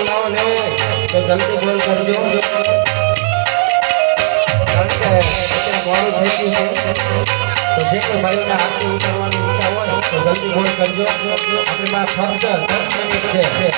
લાવો લેવો તો જલ્દી બોલ કરજો કારણ કે મોડું થઈ ગયું છે તો જે કોઈ ભાઈઓને આરતી ઉતારવાની ઈચ્છા હોય તો જલ્દી બોલ કરજો આપણી પાસે ફક્ત 10 મિનિટ છે